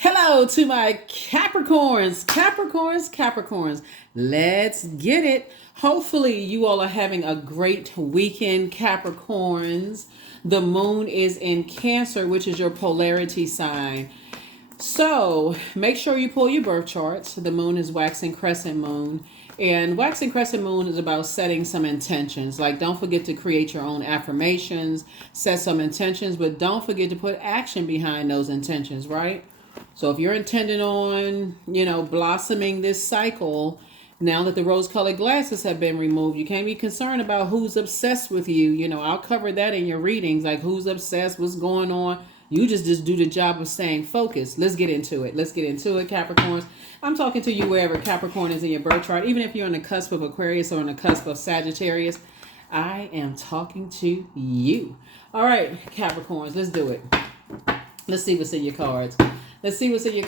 Hello to my Capricorns. Let's get it. Hopefully, you all are having a great weekend, Capricorns. The moon is in Cancer, which is your polarity sign. So make sure you pull your birth charts. The moon is waxing crescent moon. And waxing crescent moon is about setting some intentions. Like, don't forget to create your own affirmations, set some intentions, but don't forget to put action behind those intentions, right? So if you're intending on, blossoming this cycle, now that the rose-colored glasses have been removed, you can't be concerned about who's obsessed with you. I'll cover that in your readings, like who's obsessed, what's going on. You just do the job of staying focused. Let's get into it. Capricorns. I'm talking to you wherever Capricorn is in your birth chart. Even if you're on the cusp of Aquarius or on the cusp of Sagittarius, I am talking to you. All right, Capricorns, let's do it. Let's see what's in your cards. Let's see what's in your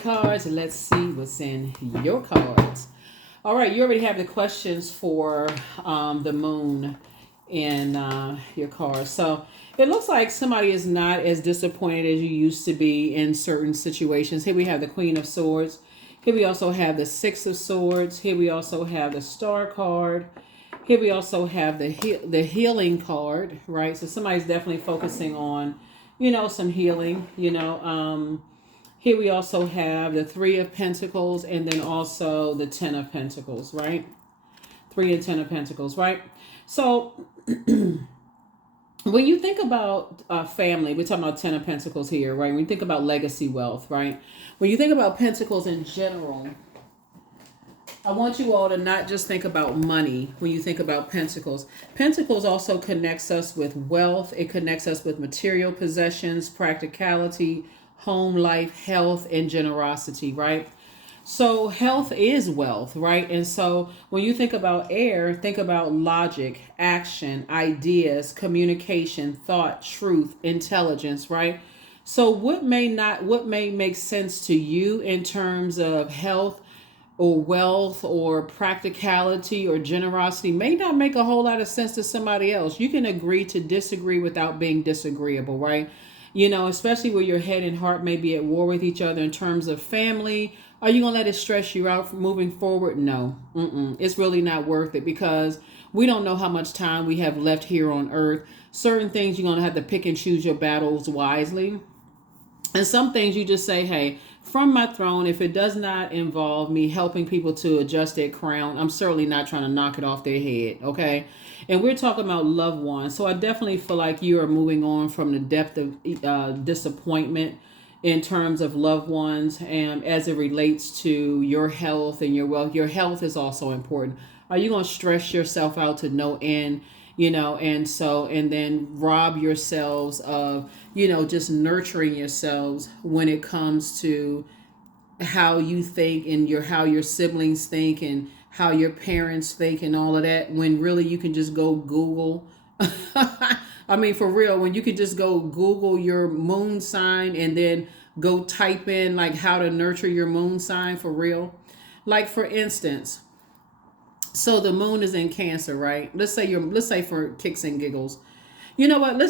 cards. All right, you already have the questions for the moon in your cards. So it looks like somebody is not as disappointed as you used to be in certain situations. Here we have the Queen of Swords. Here we also have the Six of Swords. Here we also have the Star card. Here we also have the healing card, right? So somebody's definitely focusing on, some healing, Here we also have the Three of Pentacles and then also the Ten of Pentacles, right? 3 and 10 of Pentacles, right? So when you think about family, we're talking about 10 of Pentacles here, right? When you think about legacy wealth, right? When you think about Pentacles in general, I want you all to not just think about money when you think about Pentacles. Pentacles also connects us with wealth. It connects us with material possessions, practicality, home life, health, and generosity, right? So health is wealth, right? And so when you think about air, think about logic, action, ideas, communication, thought, truth, intelligence, right? So what may make sense to you in terms of health or wealth or practicality or generosity may not make a whole lot of sense to somebody else. You can agree to disagree without being disagreeable, right? Especially where your head and heart may be at war with each other in terms of family. Are you going to let it stress you out from moving forward? No. It's really not worth it because we don't know how much time we have left here on earth. Certain things you're going to have to pick and choose your battles wisely. And some things you just say, hey, from my throne, if it does not involve me helping people to adjust their crown, I'm certainly not trying to knock it off their head, okay? And we're talking about loved ones. So I definitely feel like you are moving on from the depth of disappointment in terms of loved ones and as it relates to your health and your wealth. Your health is also important. Are you going to stress yourself out to no end? And then rob yourselves of, just nurturing yourselves when it comes to how you think and how your siblings think and how your parents think and all of that, when really you can just go Google. I mean, for real, when you could just go Google your moon sign and then go type in like how to nurture your moon sign for real. Like, for instance, so the moon is in Cancer, right? Let's say for kicks and giggles. You know what?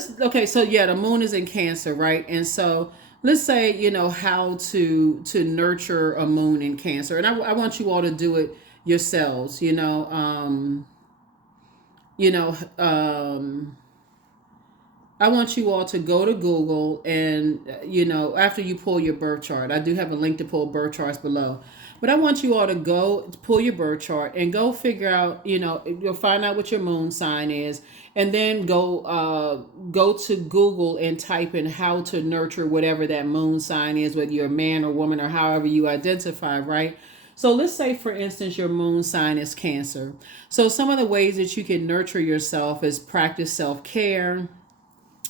So yeah, the moon is in Cancer, right? And so let's say, how to nurture a moon in Cancer. And I want you all to do it yourselves, I want you all to go to Google and, after you pull your birth chart, I do have a link to pull birth charts below. But I want you all to go pull your birth chart and go figure out, you'll find out what your moon sign is. And then go to Google and type in how to nurture whatever that moon sign is, whether you're a man or woman or however you identify, right? So let's say, for instance, your moon sign is Cancer. So some of the ways that you can nurture yourself is practice self-care.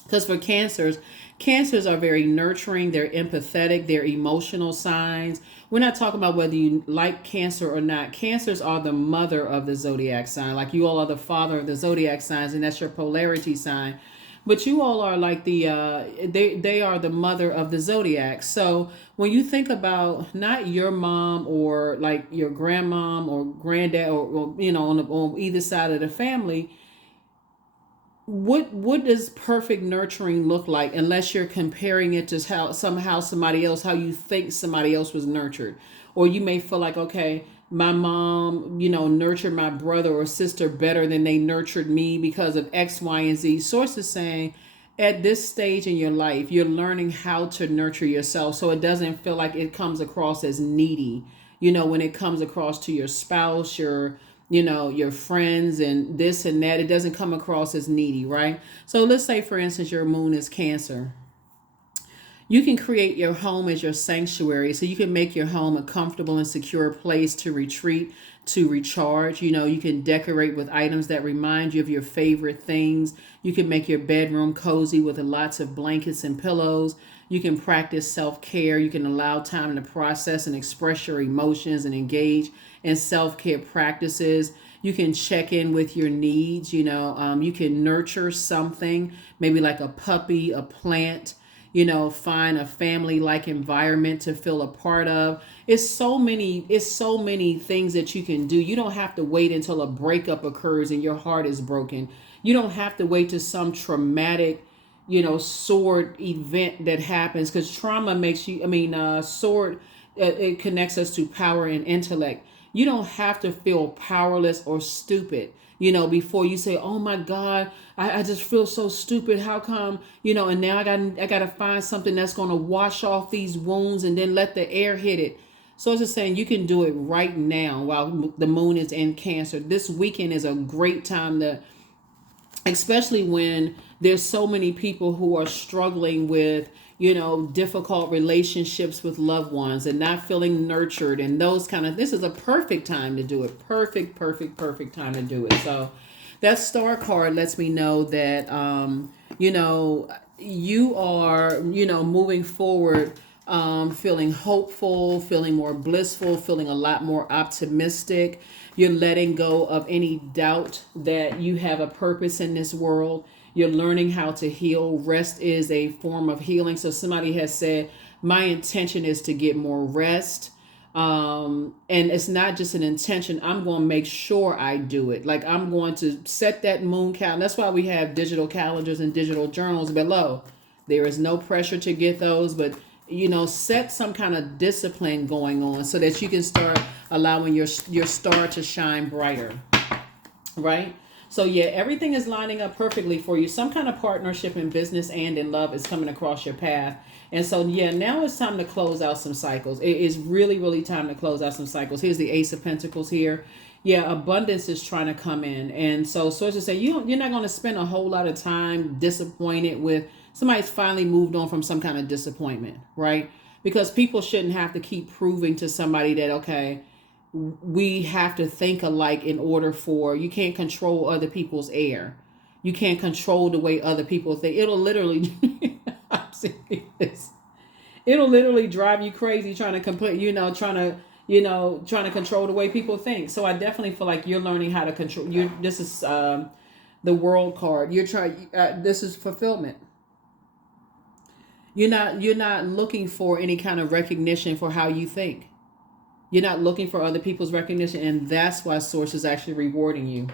Because for cancers are very nurturing. They're empathetic. They're emotional signs. We're not talking about whether you like Cancer or not. Cancers are the mother of the zodiac sign. Like, you all are the father of the zodiac signs, and that's your polarity sign. But you all are like they are the mother of the zodiac. So when you think about not your mom or like your grandmom or granddad or on either side of the family, what does perfect nurturing look like, unless you're comparing it to how somehow somebody else, how you think somebody else was nurtured? Or you may feel like, okay, my mom, nurtured my brother or sister better than they nurtured me because of X, Y, and Z. Sources saying at this stage in your life, you're learning how to nurture yourself, so it doesn't feel like it comes across as needy. When it comes across to your spouse, your friends and this and that, it doesn't come across as needy, right? So let's say, for instance, your moon is Cancer. You can create your home as your sanctuary. So you can make your home a comfortable and secure place to retreat, to recharge. You can decorate with items that remind you of your favorite things. You can make your bedroom cozy with lots of blankets and pillows. You can practice self-care. You can allow time to process and express your emotions and engage in self-care practices. You can check in with your needs. You can nurture something, maybe like a puppy, a plant. Find a family like environment to feel a part of. It's so many things that you can do. You don't have to wait until a breakup occurs and your heart is broken. You don't have to wait to some traumatic, sword event that happens, because trauma makes you, sword, it connects us to power and intellect. You don't have to feel powerless or stupid, before you say, oh my God, I just feel so stupid. How come, and now I got to find something that's going to wash off these wounds and then let the air hit it. So it's just saying you can do it right now while the moon is in Cancer. This weekend is a great time to, especially when there's so many people who are struggling with, difficult relationships with loved ones and not feeling nurtured and those this is a perfect time to do it. Perfect time to do it. So that star card lets me know that, you are, moving forward, feeling hopeful, feeling more blissful, feeling a lot more optimistic. You're letting go of any doubt that you have a purpose in this world. You're learning how to heal. Rest is a form of healing. So somebody has said, my intention is to get more rest. And it's not just an intention. I'm going to make sure I do it. Like, I'm going to set that moon calendar. That's why we have digital calendars and digital journals below. There is no pressure to get those, but set some kind of discipline going on so that you can start allowing your star to shine brighter, right? So yeah, everything is lining up perfectly for you. Some kind of partnership in business and in love is coming across your path. And so yeah, now it's time to close out some cycles. It is really, really time to close out some cycles. Here's the Ace of Pentacles here. Yeah, abundance is trying to come in. And so sources say you're not going to spend a whole lot of time disappointed with somebody's finally moved on from some kind of disappointment, right? Because people shouldn't have to keep proving to somebody that, okay, we have to think alike in order for, you can't control other people's air. You can't control the way other people think. It'll literally, I'm serious. It'll literally drive you crazy trying to complete, trying to control the way people think. So I definitely feel like you're learning how to control. This is the World card. This is fulfillment. You're not looking for any kind of recognition for how you think. You're not looking for other people's recognition, and that's why Source is actually rewarding you.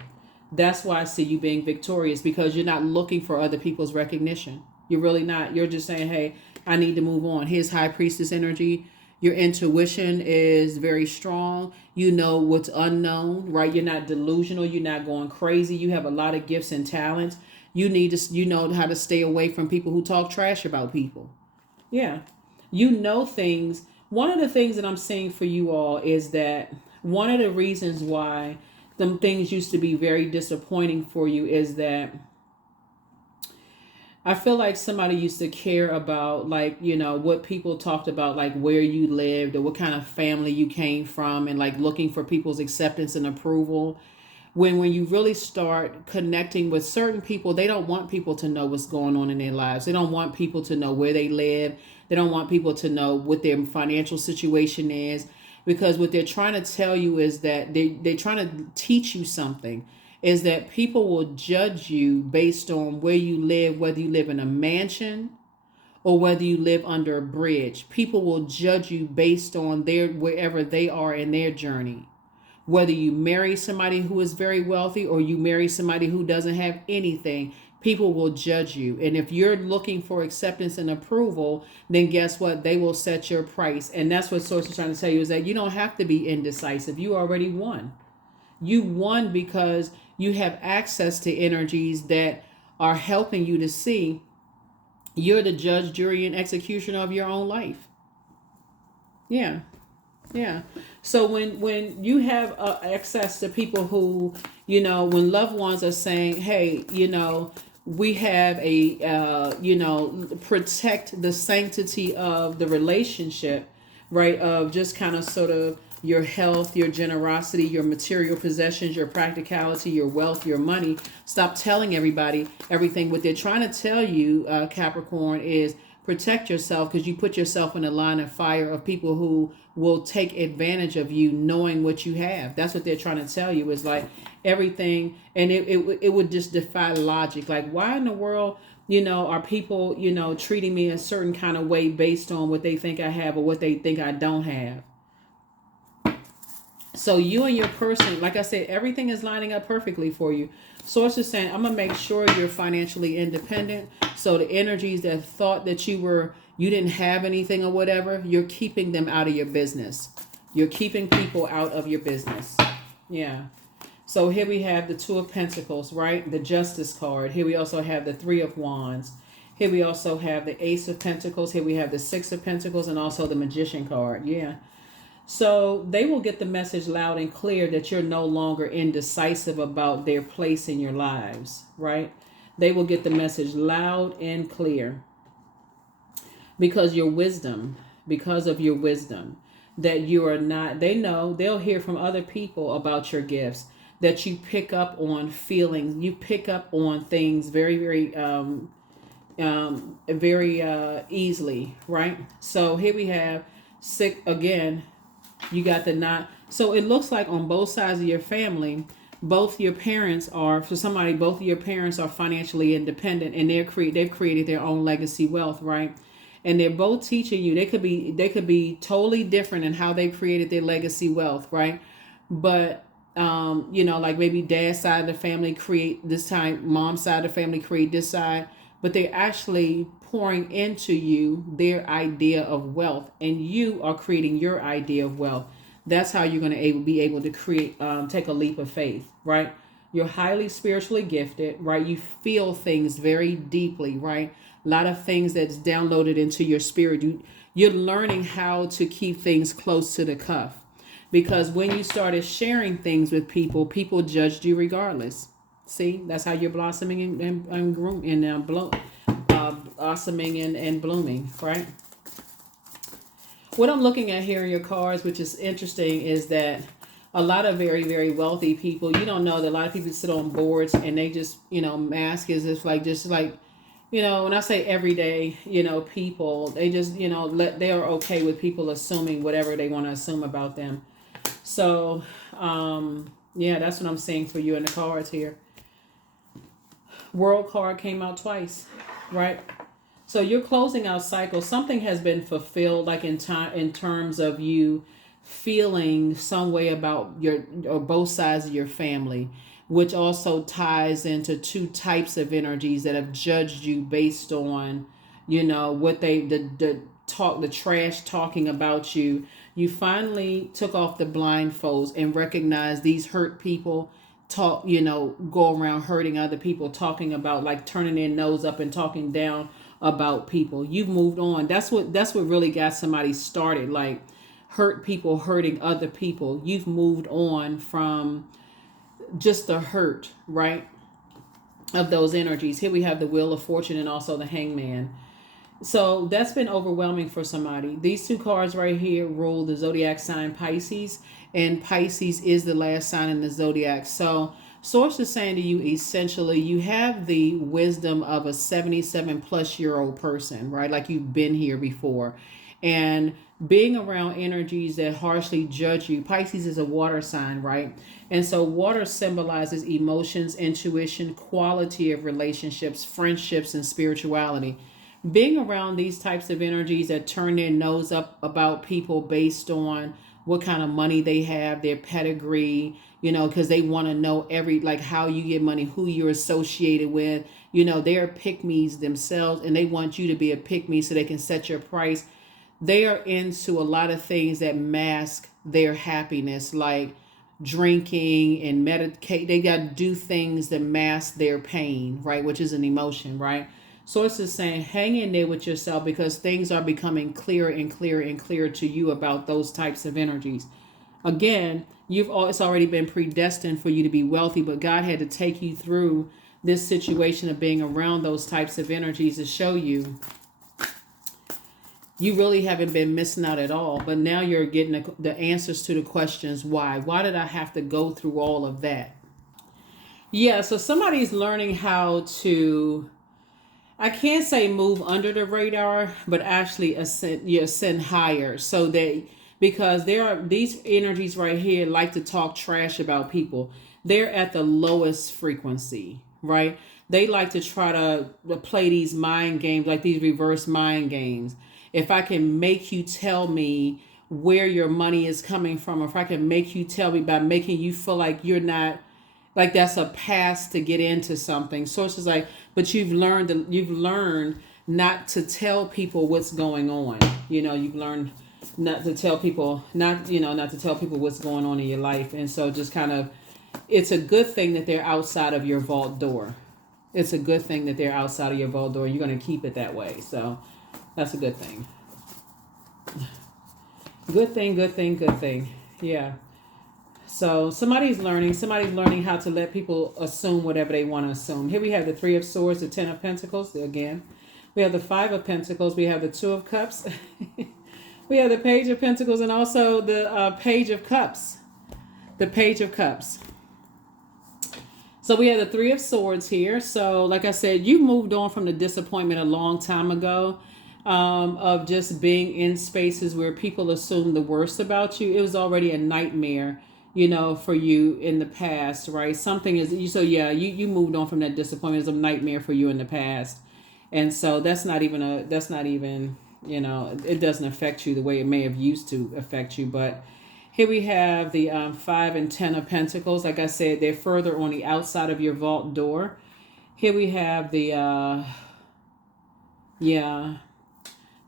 That's why I see you being victorious, because you're not looking for other people's recognition. You're really not. You're just saying, hey, I need to move on. Here's High Priestess energy. Your intuition is very strong. You know what's unknown, right? You're not delusional. You're not going crazy. You have a lot of gifts and talents. You know how to stay away from people who talk trash about people. Yeah. You know things. One of the things that I'm seeing for you all is that one of the reasons why them things used to be very disappointing for you is that I feel like somebody used to care about, like, what people talked about, like where you lived or what kind of family you came from, and like looking for people's acceptance and approval. When you really start connecting with certain people, they don't want people to know what's going on in their lives. They don't want people to know where they live. They don't want people to know what their financial situation is, because what they're trying to tell you is that they're trying to teach you something, is that people will judge you based on where you live, whether you live in a mansion or whether you live under a bridge. People will judge you based on wherever they are in their journey. Whether you marry somebody who is very wealthy or you marry somebody who doesn't have anything, People will judge you. And if you're looking for acceptance and approval, then guess what? They will set your price. And that's what Source is trying to tell you, is that you don't have to be indecisive. You already won. You won because you have access to energies that are helping you to see you're the judge, jury, and executioner of your own life. Yeah. Yeah. So when you have access to people who, when loved ones are saying, hey, we have protect the sanctity of the relationship, right? Of just kind of sort of your health, your generosity, your material possessions, your practicality, your wealth, your money. Stop telling everybody everything. What they're trying to tell you, Capricorn, is protect yourself, because you put yourself in a line of fire of people who will take advantage of you knowing what you have. That's what they're trying to tell you, is like everything. And it would just defy logic. Like, why in the world, are people, treating me a certain kind of way based on what they think I have or what they think I don't have? So you and your person, like I said, everything is lining up perfectly for you. Source is saying, I'm going to make sure you're financially independent. So the energies that thought that you didn't have anything or whatever, you're keeping them out of your business. You're keeping people out of your business. Yeah. So here we have the Two of Pentacles, right? The Justice card. Here we also have the Three of Wands. Here we also have the Ace of Pentacles. Here we have the Six of Pentacles and also the Magician card. Yeah. So they will get the message loud and clear that you're no longer indecisive about their place in your lives, right? They will get the message loud and clear because of your wisdom, that you are not, they'll hear from other people about your gifts, that you pick up on feelings, you pick up on things very, very, easily, right? So here we have six again. You got the nine. So it looks like on both sides of your family, both of your parents are financially independent, and they've created their own legacy wealth, right? And they're both teaching you. They could be totally different in how they created their legacy wealth, right? But like maybe dad's side of the family create this time, mom's side of the family create this side, but they're actually pouring into you their idea of wealth, and you are creating your idea of wealth. That's how you're going to be able to create, take a leap of faith, right? You're highly spiritually gifted, right? You feel things very deeply, right? A lot of things that's downloaded into your spirit. You're learning how to keep things close to the cuff, because when you started sharing things with people, people judged you regardless. See, that's how you're blossoming and blossoming and blooming, right? What I'm looking at here in your cards, which is interesting, is that a lot of very, very wealthy people, you don't know that a lot of people sit on boards and they just, mask is just like, when I say everyday, people, they just, they are okay with people assuming whatever they want to assume about them. So, yeah, that's what I'm seeing for you in the cards here. World card came out twice, right? So you're closing out cycles. Something has been fulfilled, like in terms of you feeling some way about both sides of your family, which also ties into two types of energies that have judged you based on, what the trash talking about you. You finally took off the blindfolds and recognized these hurt people go around hurting other people, talking about, like, turning their nose up and talking down about people. You've moved on. That's what really got somebody started, like hurt people hurting other people. You've moved on from just the hurt, right, of those energies. Here we have the Wheel of Fortune and also the Hangman. So that's been overwhelming for somebody. These two cards right here rule the zodiac sign Pisces, and Pisces is the last sign in the zodiac. So Source is saying to you, essentially, you have the wisdom of a 77-plus-year-old person, right? Like you've been here before. And being around energies that harshly judge you. Pisces is a water sign, right? And so water symbolizes emotions, intuition, quality of relationships, friendships, and spirituality. Being around these types of energies that turn their nose up about people based on what kind of money they have, their pedigree, you know, because they want to know like how you get money, who you're associated with. You know, they're pick-me's themselves, and they want you to be a pick-me so they can set your price. They are into a lot of things that mask their happiness, like drinking and medicate. They got to do things that mask their pain, right? Which is an emotion, right? Source is saying, hang in there with yourself, because things are becoming clearer and clearer and clearer to you about those types of energies. Again, it's already been predestined for you to be wealthy, but God had to take you through this situation of being around those types of energies to show you really haven't been missing out at all. But now you're getting the answers to the questions. Why did I have to go through all of that? Yeah, so somebody's learning how to, I can't say move under the radar, but actually ascend higher, so that, because there are these energies right here like to talk trash about people. They're at the lowest frequency, right? They like to try to play these mind games, like these reverse mind games. If I can make you tell me where your money is coming from, or if I can make you tell me by making you feel like you're not, like that's a pass to get into something. Sources like, but you've learned not to tell people what's going on. You know, you've learned not to tell people, not to tell people what's going on in your life. And so just kind of, it's a good thing that they're outside of your vault door. It's a good thing that they're outside of your vault door. You're going to keep it that way. So that's a good thing. Good thing. Yeah. So somebody's learning how to let people assume whatever they want to assume. Here we have the Three of Swords, the Ten of Pentacles. Again, we have the Five of Pentacles. We have the Two of Cups. We have the Page of Pentacles, and also the Page of Cups. The Page of Cups. So we have the Three of Swords here. So like I said, you moved on from the disappointment a long time ago, of just being in spaces where people assume the worst about you. It was already a nightmare, you know, for you in the past, right? Something is, so yeah, you moved on from that disappointment. It's a nightmare for you in the past. And so that's not even, you know, it doesn't affect you the way it may have used to affect you. But here we have the 5 and 10 of Pentacles. Like I said, they're further on the outside of your vault door. Here we have the,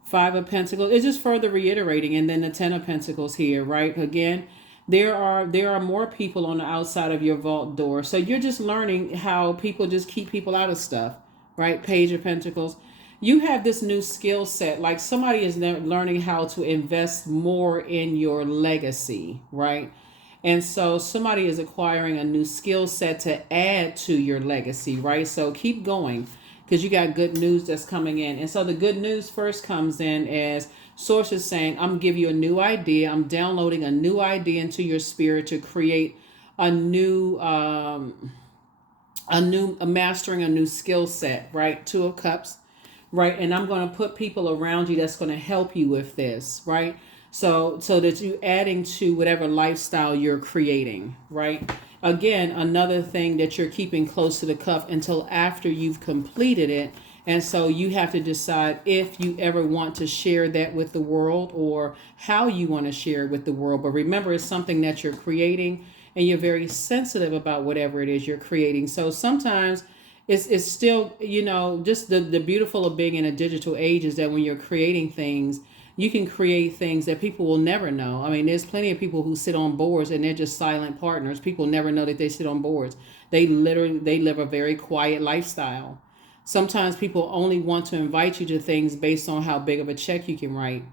5 of Pentacles. It's just further reiterating. And then the 10 of Pentacles here, right? Again, there are more people on the outside of your vault door. So you're just learning how people just keep people out of stuff, right? Page of Pentacles. You have this new skill set. Like somebody is learning how to invest more in your legacy, right? And so somebody is acquiring a new skill set to add to your legacy, right? So keep going, because you got good news that's coming in. And so the good news first comes in as sources saying, I'm giving you a new idea. I'm downloading a new idea into your spirit to create mastering a new skill set, right? Two of Cups, right? And I'm going to put people around you that's going to help you with this, right? So that you adding to whatever lifestyle you're creating, right? Again, another thing that you're keeping close to the cuff until after you've completed it. And so you have to decide if you ever want to share that with the world or how you want to share it with the world. But remember, it's something that you're creating, and you're very sensitive about whatever it is you're creating. So sometimes it's still, you know, just the beautiful of being in a digital age is that when you're creating things, you can create things that people will never know. I mean, there's plenty of people who sit on boards and they're just silent partners. People never know that they sit on boards. They live a very quiet lifestyle. Sometimes people only want to invite you to things based on how big of a check you can write.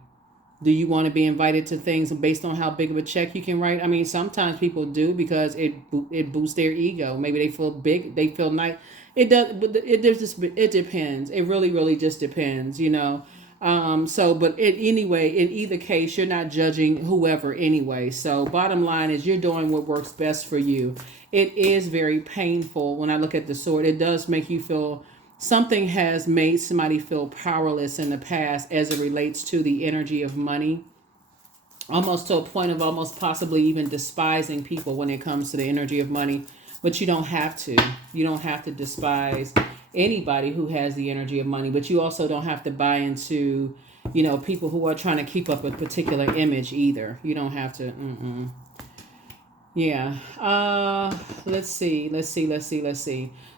Do you want to be invited to things based on how big of a check you can write? I mean, sometimes people do because it boosts their ego. Maybe they feel big, they feel nice. It does, but it depends. It really just depends, you know. Anyway, in either case, you're not judging whoever anyway. So bottom line is you're doing what works best for you. It is very painful when I look at the sword. It does make you feel something has made somebody feel powerless in the past as it relates to the energy of money. Almost to a point of almost possibly even despising people when it comes to the energy of money. But you don't have to. You don't have to despise anybody who has the energy of money, but you also don't have to buy into people who are trying to keep up a particular image either. You don't have to. Yeah. Let's see.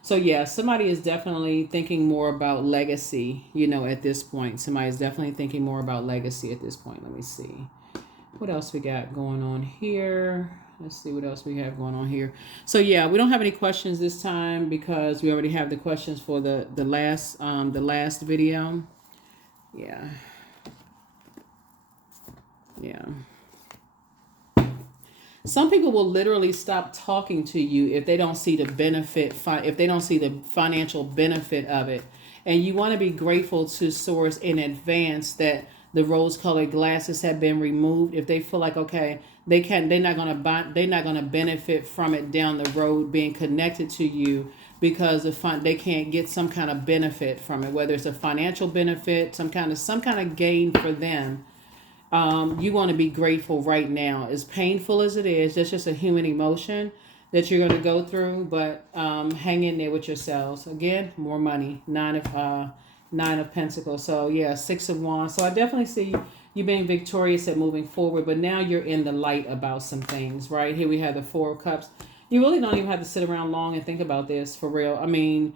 So yeah, somebody is definitely thinking more about legacy, at this point. Somebody is definitely thinking more about legacy at this point. Let me see. What else we got going on here? Let's see what else we have going on here. So yeah, we don't have any questions this time because we already have the questions for the last video. Yeah. Yeah. Some people will literally stop talking to you if they don't see the benefit, if they don't see the financial benefit of it. And you want to be grateful to Source in advance that the rose-colored glasses have been removed. If they feel like, okay, they're not gonna benefit from it down the road being connected to you because they can't get some kind of benefit from it, whether it's a financial benefit, some kind of gain for them. You want to be grateful right now. As painful as it is, that's just a human emotion that you're going to go through, but hang in there with yourselves. Again, more money. Nine of Pentacles. So yeah, Six of Wands. So I definitely see you being victorious at moving forward, but now you're in the light about some things, right? Here we have the Four of Cups. You really don't even have to sit around long and think about this, for real. I mean,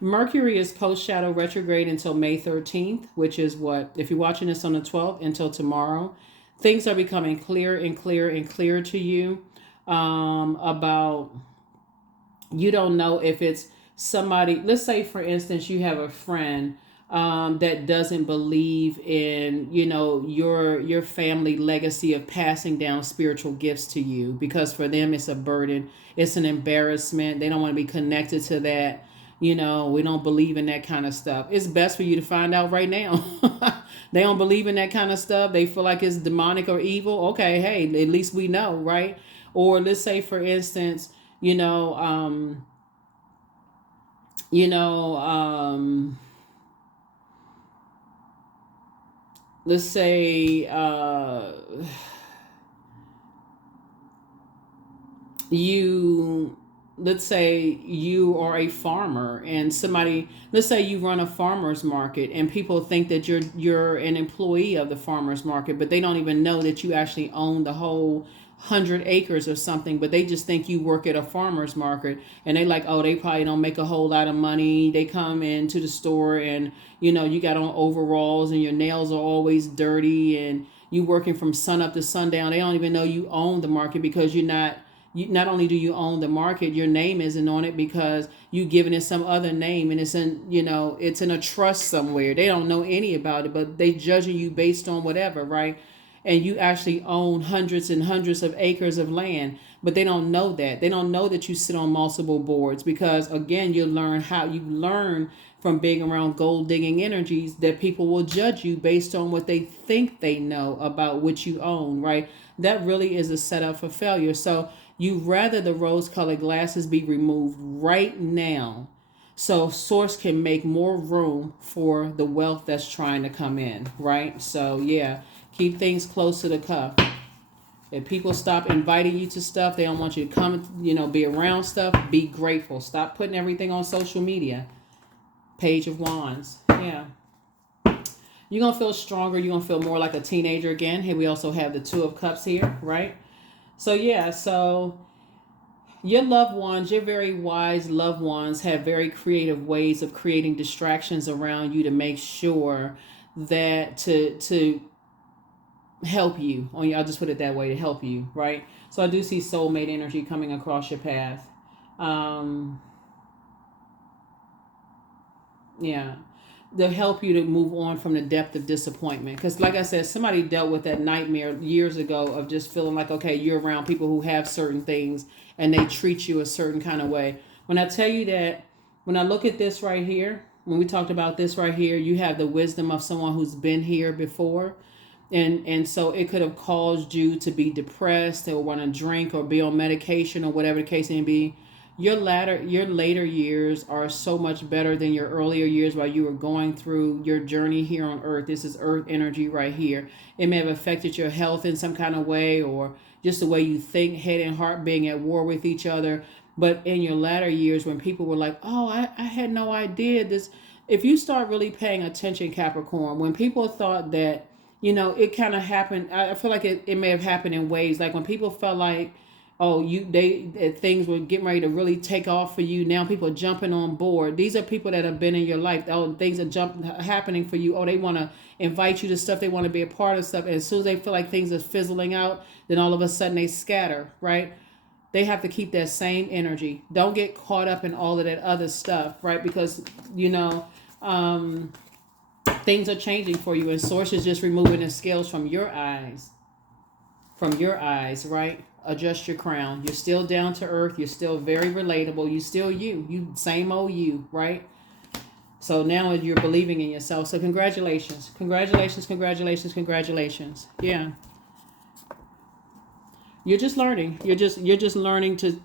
Mercury is post-shadow retrograde until May 13th, which is what, if you're watching this on the 12th, until tomorrow. Things are becoming clearer and clearer and clearer to you about, you don't know if it's somebody, let's say, for instance, you have a friend that doesn't believe in, your family legacy of passing down spiritual gifts to you, because for them it's a burden, it's an embarrassment. They don't want to be connected to that. We don't believe in that kind of stuff. It's best for you to find out right now. They don't believe in that kind of stuff. They feel like it's demonic or evil. Okay, hey, at least we know, right? Or let's say, for instance, let's say let's say you are a farmer and let's say you run a farmer's market and people think that you're an employee of the farmer's market, but they don't even know that you actually own the whole 100 acres or something, but they just think you work at a farmer's market, and they like, oh, they probably don't make a whole lot of money. They come into the store and you got on overalls and your nails are always dirty and you working from sun up to sundown. They don't even know you own the market because not only do you own the market, your name isn't on it because you given it some other name and it's in a trust somewhere. They don't know any about it, but they judging you based on whatever, right? And you actually own hundreds and hundreds of acres of land, but they don't know that. They don't know that you sit on multiple boards because, again, you learn from being around gold digging energies that people will judge you based on what they think they know about what you own, right? That really is a setup for failure. So you rather the rose-colored glasses be removed right now so Source can make more room for the wealth that's trying to come in, right? So yeah, keep things close to the cuff. If people stop inviting you to stuff, they don't want you to come, be around stuff, be grateful. Stop putting everything on social media. Page of Wands. Yeah. You're going to feel stronger. You're going to feel more like a teenager again. Here we also have the Two of Cups here, right? So yeah, so your loved ones, your very wise loved ones have very creative ways of creating distractions around you to make sure that to help you. I'll just put it that way, to help you, right? So I do see soulmate energy coming across your path. Yeah. They'll help you to move on from the depth of disappointment. Because like I said, somebody dealt with that nightmare years ago of just feeling like, okay, you're around people who have certain things and they treat you a certain kind of way. When I tell you that, when I look at this right here, when we talked about this right here, you have the wisdom of someone who's been here before. And so it could have caused you to be depressed or want to drink or be on medication or whatever the case may be. Your later years are so much better than your earlier years while you were going through your journey here on earth. This is earth energy right here. It may have affected your health in some kind of way, or just the way you think, head and heart being at war with each other. But in your latter years, when people were like, oh, I had no idea if you start really paying attention, Capricorn, when people thought that, it kind of happened, I feel like it may have happened in waves. Like when people felt like, oh, things were getting ready to really take off for you. Now people are jumping on board. These are people that have been in your life. Oh, things are happening for you. Oh, they want to invite you to stuff. They want to be a part of stuff. And as soon as they feel like things are fizzling out, then all of a sudden they scatter, right? They have to keep that same energy. Don't get caught up in all of that other stuff, right? Because, things are changing for you, and Source is just removing the scales from your eyes. From your eyes, right? Adjust your crown. You're still down to earth. You're still very relatable. You still you. You same old you, right? So now you're believing in yourself. So congratulations. Congratulations, congratulations, congratulations. Yeah. You're just learning. You're just learning to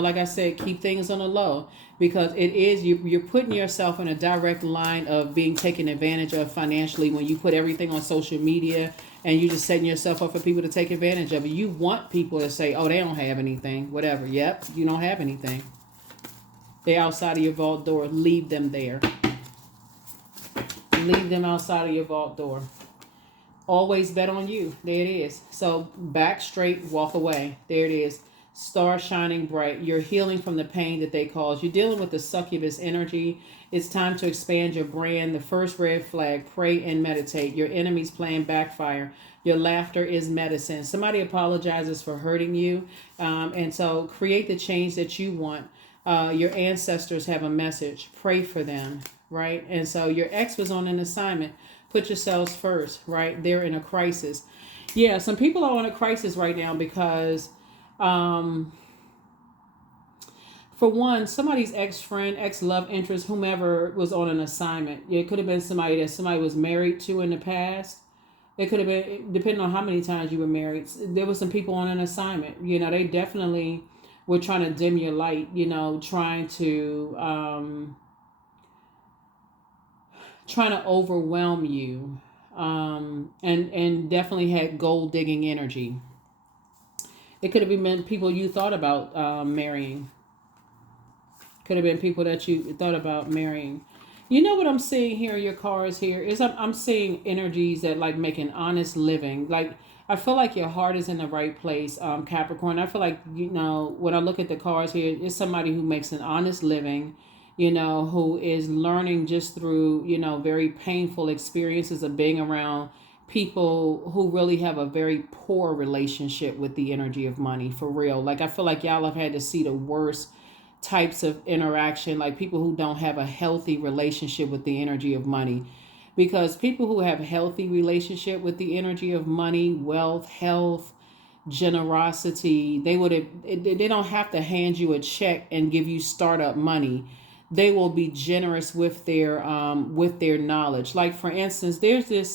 like I said, keep things on the low, because it is you're putting yourself in a direct line of being taken advantage of financially when you put everything on social media, and you just setting yourself up for people to take advantage of it. You want people to say, oh, they don't have anything, whatever. Yep, you don't have anything. They're outside of your vault door. Leave them there. Leave them outside of your vault door. Always bet on you. There it is. So back straight, walk away. There it is. Star shining bright. You're healing from the pain that they caused. You're dealing with the succubus energy. It's time to expand your brand. The first red flag, pray and meditate. Your enemy's plan backfire. Your laughter is medicine. Somebody apologizes for hurting you. And so create the change that you want. Your ancestors have a message. Pray for them, right? And so your ex was on an assignment. Put yourselves first, right? They're in a crisis. Yeah, some people are in a crisis right now because, for one, somebody's ex-friend, ex-love interest, whomever was on an assignment. It could have been somebody that somebody was married to in the past. It could have been, depending on how many times you were married. There were some people on an assignment. They definitely were trying to dim your light, trying to overwhelm you, and definitely had gold digging energy. It could have been people you thought about marrying. Could have been people that you thought about marrying. You know what I'm seeing here? Your cards here is I'm seeing energies that like make an honest living. Like I feel like your heart is in the right place, Capricorn. I feel like when I look at the cards here, it's somebody who makes an honest living. Who is learning just through, very painful experiences of being around people who really have a very poor relationship with the energy of money, for real. Like, I feel like y'all have had to see the worst types of interaction, like people who don't have a healthy relationship with the energy of money. Because people who have a healthy relationship with the energy of money, wealth, health, generosity, they don't have to hand you a check and give you startup money. They will be generous with their knowledge. Like, for instance, there's this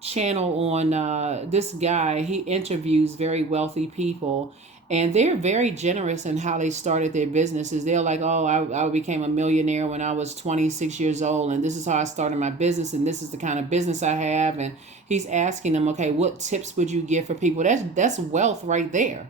channel on this guy. He interviews very wealthy people, and they're very generous in how they started their businesses. They're like, oh, I became a millionaire when I was 26 years old, and this is how I started my business, and this is the kind of business I have. And he's asking them, okay, what tips would you give for people? That's wealth right there.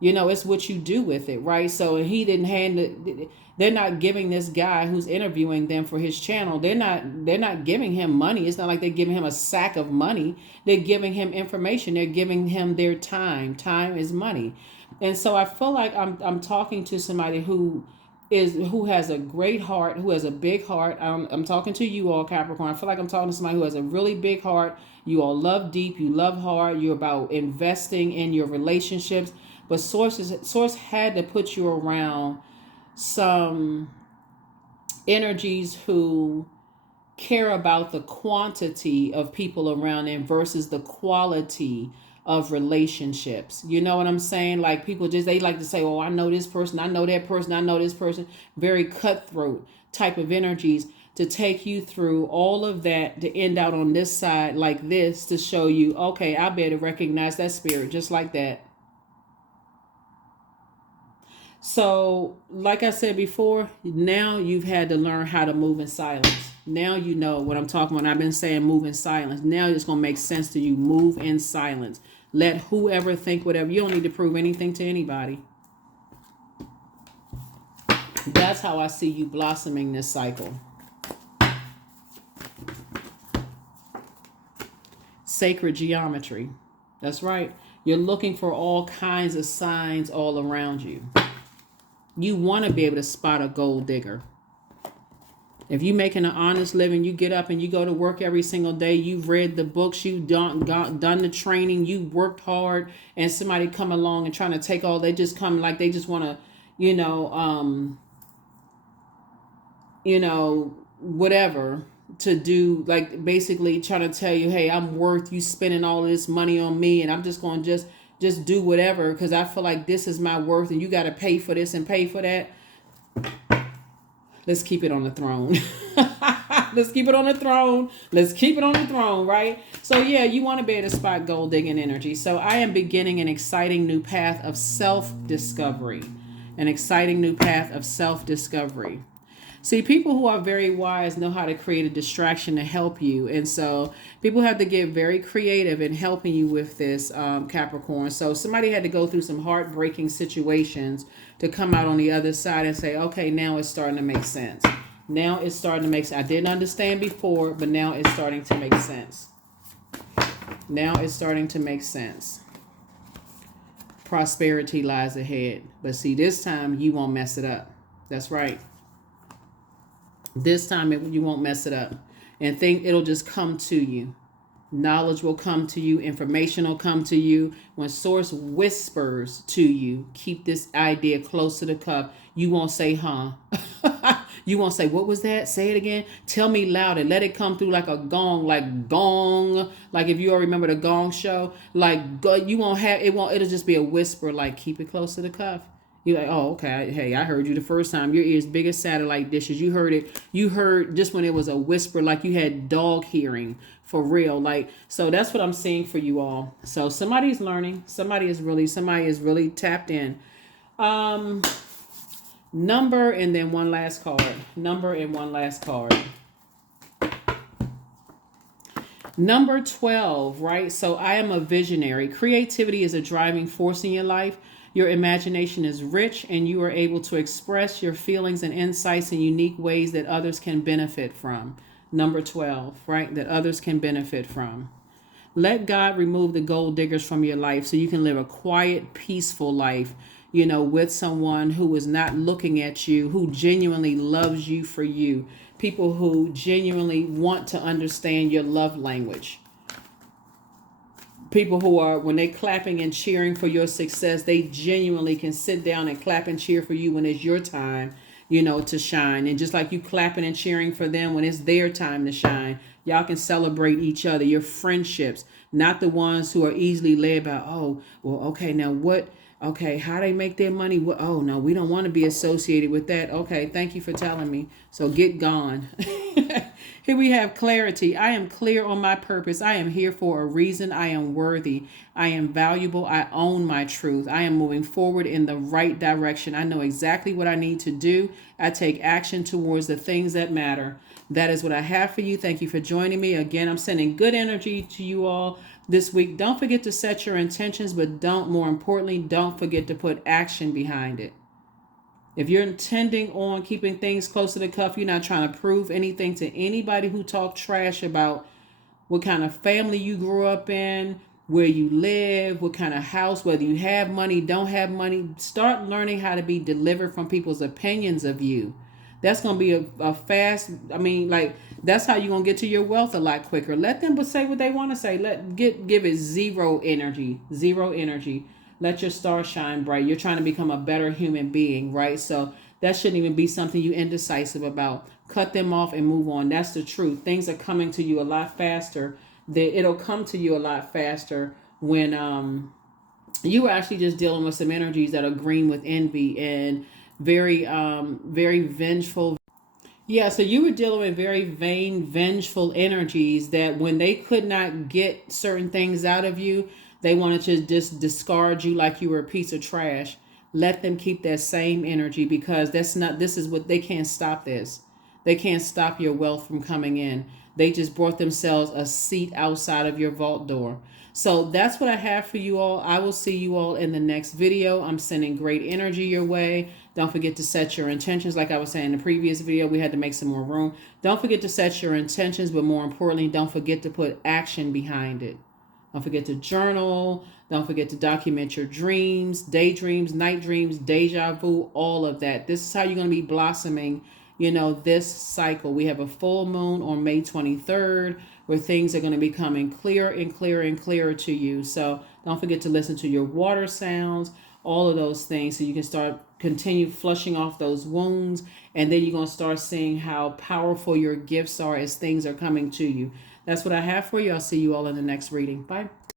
It's what you do with it, right? So he didn't hand it. They're not giving this guy who's interviewing them for his channel. They're not giving him money. It's not like they're giving him a sack of money. They're giving him information. They're giving him their time. Time is money. And so I feel like I'm talking to somebody who has a great heart, who has a big heart. I'm talking to you all, Capricorn. I feel like I'm talking to somebody who has a really big heart. You all love deep. You love hard. You're about investing in your relationships. But Source had to put you around some energies who care about the quantity of people around them versus the quality of relationships. You know what I'm saying? Like, people they like to say, oh, I know this person, I know that person, I know this person. Very cutthroat type of energies to take you through all of that, to end out on this side like this, to show you, okay, I better recognize that spirit just like that. So, like I said before, now you've had to learn how to move in silence. Now you know what I'm talking about. I've been saying move in silence. Now it's going to make sense to you. Move in silence. Let whoever think whatever. You don't need to prove anything to anybody. That's how I see you blossoming this cycle. sacred geometry. That's right. You're looking for all kinds of signs all around you. You want to be able to spot a gold digger. If you're making an honest living, you get up and you go to work every single day, you've read the books, you've done the training, you worked hard, and somebody come along and trying to take all, they just come like they just want to, whatever to do, like basically trying to tell you, hey, I'm worth you spending all of this money on me, and I'm just going to just do whatever because I feel like this is my worth and you got to pay for this and pay for that. Let's keep it on the throne. Let's keep it on the throne. Let's keep it on the throne, right? So yeah, you want to be able to spot gold digging energy. So I am beginning an exciting new path of self-discovery. An exciting new path of self-discovery. See, people who are very wise know how to create a distraction to help you. And so people have to get very creative in helping you with this, Capricorn. So somebody had to go through some heartbreaking situations to come out on the other side and say, okay, now it's starting to make sense. Now it's starting to make sense. I didn't understand before, but now it's starting to make sense. Now it's starting to make sense. Prosperity lies ahead. But see, this time you won't mess it up. That's right. This time you won't mess it up. And think it'll just come to you. Knowledge will come to you. Information will come to you. When source whispers to you, keep this idea close to the cuff. You won't say, huh? You won't say, what was that? Say it again. Tell me louder. Let it come through like a gong, like gong. Like if you all remember the Gong Show, like you won't have, it'll just be a whisper, like keep it close to the cuff. You're like, oh, okay. Hey, I heard you the first time. Your ears big as satellite dishes. You heard it. You heard just when it was a whisper, like you had dog hearing for real. Like, so that's what I'm seeing for you all. So somebody's learning. Somebody is really tapped in. Number and then one last card. Number and one last card. Number 12, right? So I am a visionary. Creativity is a driving force in your life. Your imagination is rich and you are able to express your feelings and insights in unique ways that others can benefit from. Number 12, right? That others can benefit from. Let God remove the gold diggers from your life so you can live a quiet, peaceful life, with someone who is not looking at you, who genuinely loves you for you. People who genuinely want to understand your love language. People who are, when they clapping and cheering for your success, they genuinely can sit down and clap and cheer for you when it's your time, to shine. And just like you clapping and cheering for them when it's their time to shine, y'all can celebrate each other, your friendships, not the ones who are easily led by, oh, well, okay, now what? Okay, how they make their money? Oh, no, we don't want to be associated with that. Okay, thank you for telling me. So get gone. Here we have clarity. I am clear on my purpose. I am here for a reason. I am worthy. I am valuable. I own my truth. I am moving forward in the right direction. I know exactly what I need to do. I take action towards the things that matter. That is what I have for you. Thank you for joining me. Again, I'm sending good energy to you all this week. Don't forget to set your intentions, but more importantly, don't forget to put action behind it. If you're intending on keeping things close to the cuff, you're not trying to prove anything to anybody who talk trash about what kind of family you grew up in, where you live, what kind of house, whether you have money, don't have money. Start learning how to be delivered from people's opinions of you. That's going to be a fast, that's how you're going to get to your wealth a lot quicker. Let them say what they want to say. Give it zero energy. Let your star shine bright. You're trying to become a better human being, right? So that shouldn't even be something you're indecisive about. Cut them off and move on. That's the truth. Things are coming to you a lot faster. It'll come to you a lot faster when you are actually just dealing with some energies that are green with envy and very vengeful. Yeah, so you were dealing with very vain, vengeful energies that when they could not get certain things out of you, they wanted to just discard you like you were a piece of trash. Let them keep that same energy because they can't stop this. They can't stop your wealth from coming in. They just brought themselves a seat outside of your vault door. So that's what I have for you all. I will see you all in the next video. I'm sending great energy your way. Don't forget to set your intentions. Like I was saying in the previous video, we had to make some more room. Don't forget to set your intentions, but more importantly, don't forget to put action behind it. Don't forget to journal. Don't forget to document your dreams, daydreams, night dreams, deja vu, all of that. This is how you're going to be blossoming, this cycle. We have a full moon on May 23rd where things are going to be coming clearer and clearer and clearer to you. So don't forget to listen to your water sounds, all of those things, so you can continue flushing off those wounds. And then you're going to start seeing how powerful your gifts are as things are coming to you. That's what I have for you. I'll see you all in the next reading. Bye.